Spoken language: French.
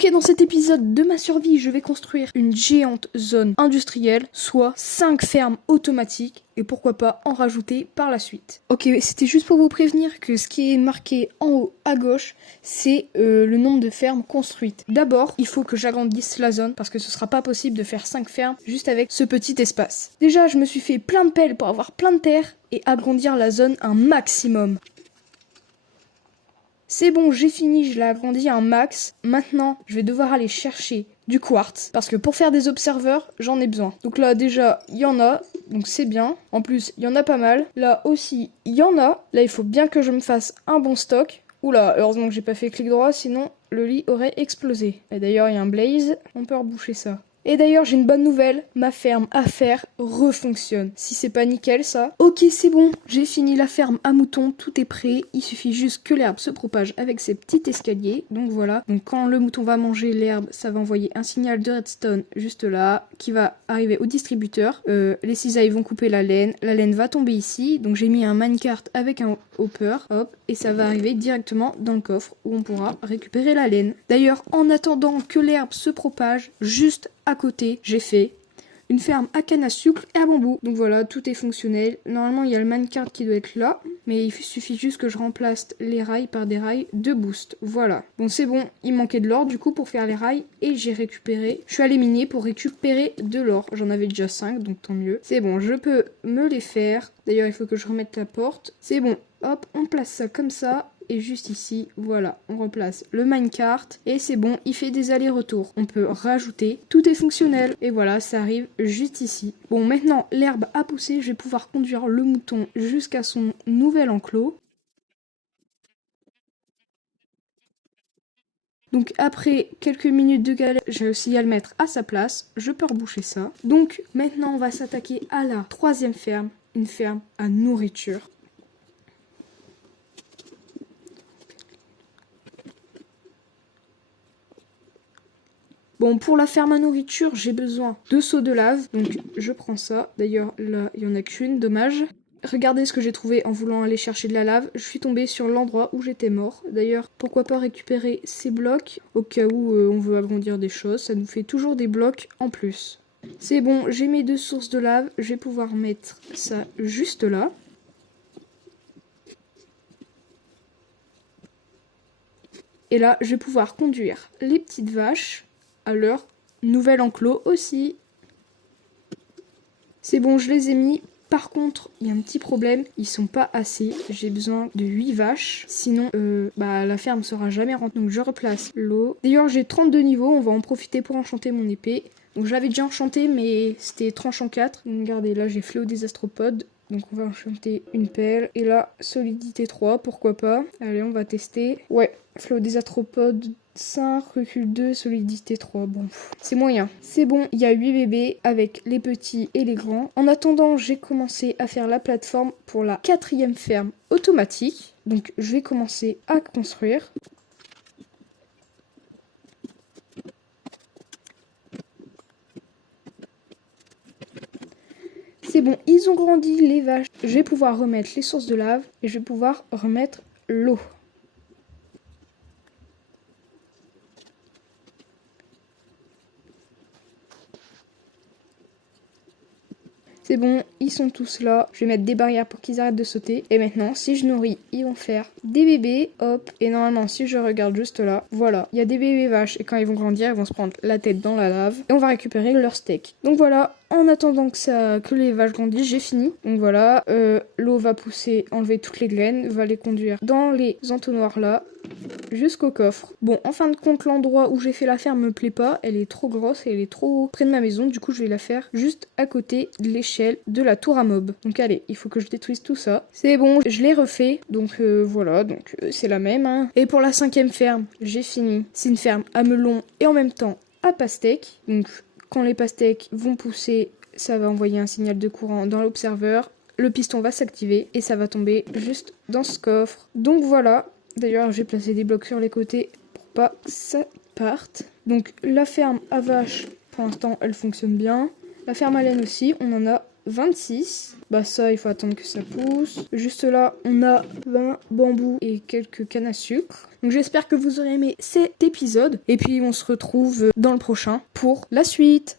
Ok, dans cet épisode de ma survie, je vais construire une géante zone industrielle, soit 5 fermes automatiques, et pourquoi pas en rajouter par la suite. Ok, c'était juste pour vous prévenir que ce qui est marqué en haut à gauche, c'est le nombre de fermes construites. D'abord, il faut que j'agrandisse la zone, parce que ce sera pas possible de faire 5 fermes juste avec ce petit espace. Déjà, je me suis fait plein de pelles pour avoir plein de terre, et agrandir la zone un maximum. C'est bon, j'ai fini, je l'ai agrandi à un max. Maintenant, je vais devoir aller chercher du quartz. Parce que pour faire des observeurs, j'en ai besoin. Donc là, déjà, il y en a. Donc c'est bien. En plus, il y en a pas mal. Là aussi, il y en a. Là, il faut bien que je me fasse un bon stock. Oula, heureusement que j'ai pas fait clic droit, sinon le lit aurait explosé. Et d'ailleurs, il y a un blaze. On peut reboucher ça. Et d'ailleurs, j'ai une bonne nouvelle, ma ferme à faire refonctionne. Si c'est pas nickel ça. Ok, c'est bon, j'ai fini la ferme à moutons, tout est prêt. Il suffit juste que l'herbe se propage avec ses petits escaliers. Donc voilà, donc quand le mouton va manger l'herbe, ça va envoyer un signal de redstone juste là, qui va arriver au distributeur. Les cisailles vont couper la laine va tomber ici. Donc j'ai mis un minecart avec un hopper, hop, et ça va arriver directement dans le coffre où on pourra récupérer la laine. D'ailleurs, en attendant que l'herbe se propage, juste à côté, j'ai fait une ferme à canne à sucre et à bambou. Donc voilà, tout est fonctionnel. Normalement, il y a le minecart qui doit être là, mais il suffit juste que je remplace les rails par des rails de boost. Voilà. Bon, c'est bon, il manquait de l'or du coup pour faire les rails et j'ai récupéré. Je suis allée miner pour récupérer de l'or. J'en avais déjà 5, donc tant mieux. C'est bon, je peux me les faire. D'ailleurs, il faut que je remette la porte. C'est bon, hop, on place ça comme ça. Et juste ici, voilà, on replace le minecart et c'est bon, il fait des allers-retours. On peut rajouter, tout est fonctionnel. Et voilà, ça arrive juste ici. Bon, maintenant, l'herbe a poussé, je vais pouvoir conduire le mouton jusqu'à son nouvel enclos. Donc après quelques minutes de galère, j'ai réussi à le mettre à sa place. Je peux reboucher ça. Donc maintenant, on va s'attaquer à la troisième ferme, une ferme à nourriture. Bon, pour la ferme à nourriture, j'ai besoin de seaux de lave, donc je prends ça. D'ailleurs, là, il n'y en a qu'une, dommage. Regardez ce que j'ai trouvé en voulant aller chercher de la lave. Je suis tombée sur l'endroit où j'étais mort. D'ailleurs, pourquoi pas récupérer ces blocs au cas où on veut agrandir des choses. Ça nous fait toujours des blocs en plus. C'est bon, j'ai mes 2 sources de lave. Je vais pouvoir mettre ça juste là. Et là, je vais pouvoir conduire les petites vaches à leur nouvel enclos aussi. C'est bon, je les ai mis. Par contre, il y a un petit problème, ils sont pas assez. J'ai besoin de 8 vaches, sinon la ferme sera jamais rentable. Donc je replace l'eau. D'ailleurs, j'ai 32 niveaux, on va en profiter pour enchanter mon épée. Donc je l'avais déjà enchanté, mais c'était tranchant 4. Donc regardez, là j'ai fléau des astropodes. Donc on va enchanter une pelle. Et là, solidité 3, pourquoi pas. Allez, on va tester. Ouais, fléau des astropodes 5, recul 2, solidité 3. Bon, c'est moyen. C'est bon, il y a 8 bébés avec les petits et les grands. En attendant, j'ai commencé à faire la plateforme pour la 4e ferme automatique. Donc je vais commencer à construire. C'est bon, ils ont grandi les vaches. Je vais pouvoir remettre les sources de lave et je vais pouvoir remettre l'eau. C'est bon, ils sont tous là. Je vais mettre des barrières pour qu'ils arrêtent de sauter. Et maintenant, si je nourris, ils vont faire des bébés. Hop. Et normalement, si je regarde juste là, voilà. Il y a des bébés vaches. Et quand ils vont grandir, ils vont se prendre la tête dans la lave. Et on va récupérer leur steak. Donc voilà. En attendant que les vaches grandissent, j'ai fini. Donc voilà. L'eau va pousser, enlever toutes les graines. Va les conduire dans les entonnoirs là. Jusqu'au coffre. Bon, en fin de compte, l'endroit où j'ai fait la ferme me plaît pas. Elle est trop grosse et elle est trop près de ma maison. Du coup, je vais la faire juste à côté de l'échelle de la tour à mob. Donc allez, il faut que je détruise tout ça. C'est bon, je l'ai refait. Donc voilà, donc c'est la même. Hein. Et pour la 5e ferme, j'ai fini. C'est une ferme à melon et en même temps à pastèque. Donc quand les pastèques vont pousser, ça va envoyer un signal de courant dans l'observeur. Le piston va s'activer et ça va tomber juste dans ce coffre. Donc voilà. D'ailleurs, j'ai placé des blocs sur les côtés pour pas que ça parte. Donc la ferme à vaches, pour l'instant, elle fonctionne bien. La ferme à laine aussi, on en a 26. Bah ça, il faut attendre que ça pousse. Juste là, on a 20 bambous et quelques cannes à sucre. Donc j'espère que vous aurez aimé cet épisode. Et puis on se retrouve dans le prochain pour la suite.